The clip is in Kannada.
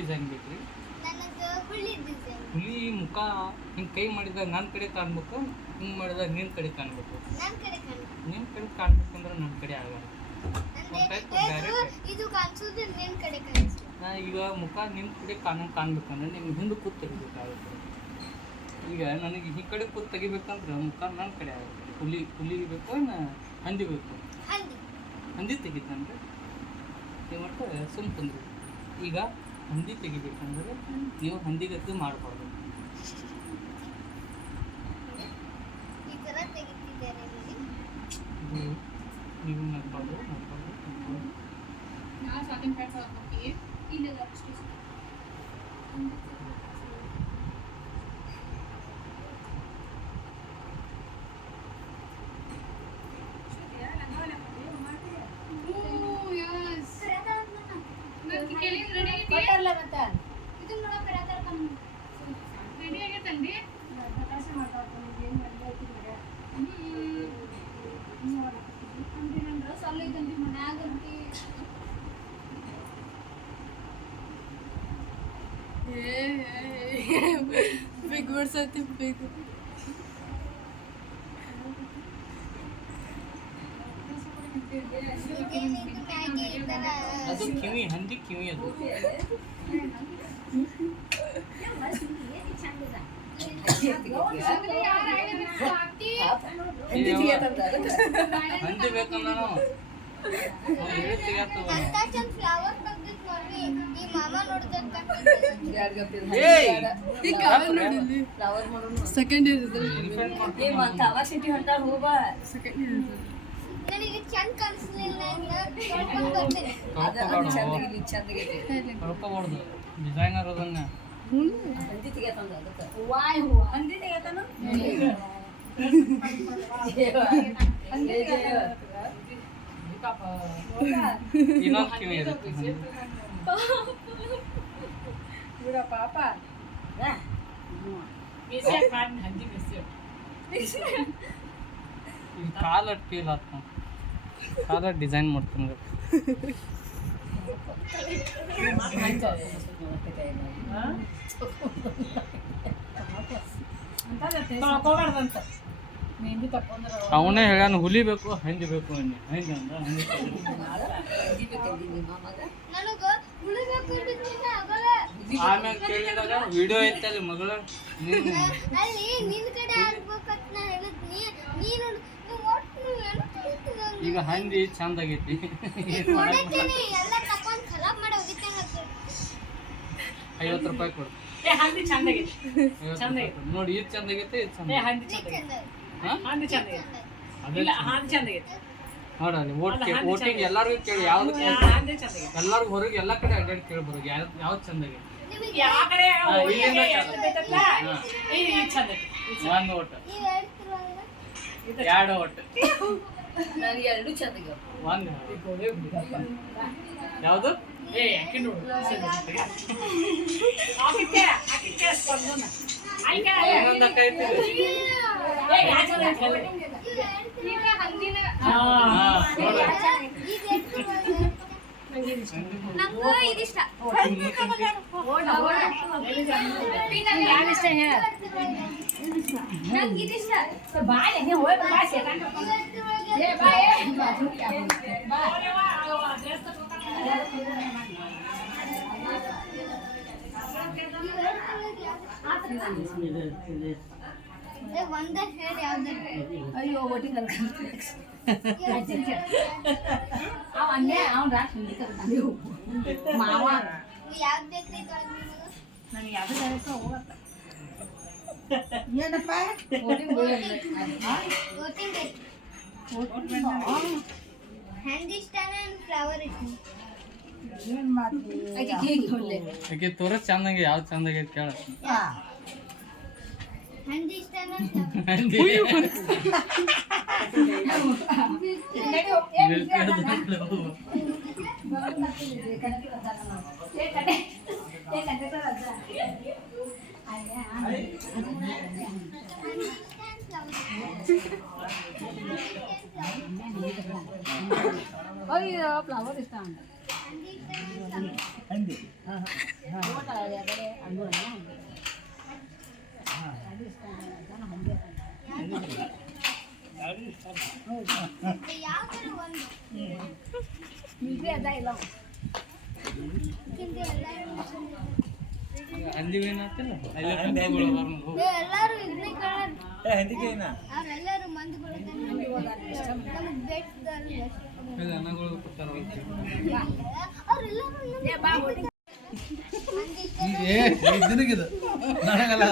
ಡಿಸೈನ್ ಬೇಕ್ರಿ? ಹುಲಿ ಮುಖ ಹಿಂಗೆ ಕೈ ಮಾಡಿದಾಗ ನನ್ನ ಕಡೆ ಕಾಣ್ಬೇಕು, ಹಿಂಗೆ ಮಾಡಿದಾಗ ನಿನ್ನ ಕಡೆ ಕಾಣ್ಬೇಕು. ನಿನ್ನ ಕಡೆ ಕಾಣ್ಬೇಕಂದ್ರೆ ನನ್ನ ಕಡೆ ಆಗಲ್ಲ. ಈಗ ಮುಖ ನಿನ್ನ ಕಡೆ ಕಾಣ್ಬೇಕಂದ್ರೆ ನಿಮ್ಗೆ ಹಿಂದೆ ಕೂತ್ ತೆಗಿಬೇಕಾಗುತ್ತೆ. ಈಗ ನನಗೆ ಈ ಕಡೆ ಕೂತ್ ತೆಗಿಬೇಕಂದ್ರೆ ಮುಖ ನನ್ನ ಕಡೆ ಆಗುತ್ತೆ. ಹುಲಿ ಬೇಕು ಹಂದಿ ಬೇಕು? ಹಂದಿ ತೆಗಿತಂದ್ರೆ ನೀವು ಒಟ್ಟು ಸುಮ್ಮ ತಂದ್ರಿ. ಈಗ ಹಂದಿ ತೆಗಿಬೇಕಂದ್ರೆ ನೀವು ಹಂದಿಗದ್ದು ಮಾಡಬಾರ್ದು. ನೀವು ನಡ್ಬಾರ್ದು. Big words are too big. ಅದು ಕಿವಿ, ಹಂದಿ ಕಿವಿ ಅದು. ಹಂದಿ ಬೇಕಂದ್ರೆ ನಾವು ಸೆಕೆಂಡ್ ಇಯರ್ ಕಳ್ಕೊಬಾರ್ದು ಡಿಸೈನರ್ ಅದನ್ನ. ಇನ್ನೊಂದು ಕಿವಿ ಇರುತ್ತೆ. ಕಾಲ ಫೀಲ್ ಆತ, ಕಾಲ ಡಿಸೈನ್ ಮಾಡ್ತಾನೆ. ಅವನೇ ಹೇಳ್ಯಾನ ಹುಲಿ ಬೇಕು ಹಂದಿ ಬೇಕು ಅನ್ನಿ. ಹಂದಿ ಅಂದ ಆಮ್ಯಾಗ ಕೇಳಿದಾಗ ವಿಡಿಯೋ ಐತಲ್ಲಿ ಮಗಳ ಈಗ ಹಂದಿ ಚಂದ ಆಗೈತಿ. 50 ರೂಪಾಯಿ ಕೊಡು. ನೋಡಿ ಇದು ಚಂದ ಆಗೈತೆ, ಇದು ಚಂದ ನೋಡಲ್ಲಿ ಓಟಿಗೆ ಎಲ್ಲರಿಗೂ ಕೇಳಿ ಯಾವ್ದು ಎಲ್ಲರಿಗೂ ಹೊರಗೆ ಎಲ್ಲ ಕಡೆ ಅಡ್ಡಾಡಿ ಕೇಳ್ಬರೋದು ಯಾವ್ದು ಚಂದ ಆಗೈತೆ. ಒಂದು ಓಟ್, 2 ಓಟ್, ಒಂದು ಯಾವುದು ಅಯ್ಯೋ ಒಟ್ಟಿಗೆ ಮಾವ ನನಗೆ ಯಾವ್ದು ಹೋಗತ್ತ ಏನಪ್ಪ ತೋರ ಚಂದಂಗೆ ಯಾವ್ದು ಚಂದಾಗೈತೆ ಕೇಳ. ಅಯ್ಯೋ ಫ್ಲವರ್ ಇಷ್ಟ ಅಂತ ಹಂದಿ ಓಟ ಎಡೆ ಅಂಗೋಣ ಅದು ಇಷ್ಟ ಜನ ಹಂಗೆ ಮಿಲ್ಟ್ರಿ ಅದ ಇಲ್ಲ ಹಂದಿ ಏನಾಗ್ತಿಲ್ಲ ಎಲ್ಲರೂ ಇದನ್ನೇ ಕೇಳೋದು ಹಂದಿಗೆ ಏನ ಅವರೆಲ್ಲರೂ ಮಂದಿಗಳು ನಮಗೆ ಬೇಟದಲ್ಲಿ ದನಗಳು ಕೊಡ್ತಾರ ಅವರೆಲ್ಲರೂ ನನಗಲ್ಲ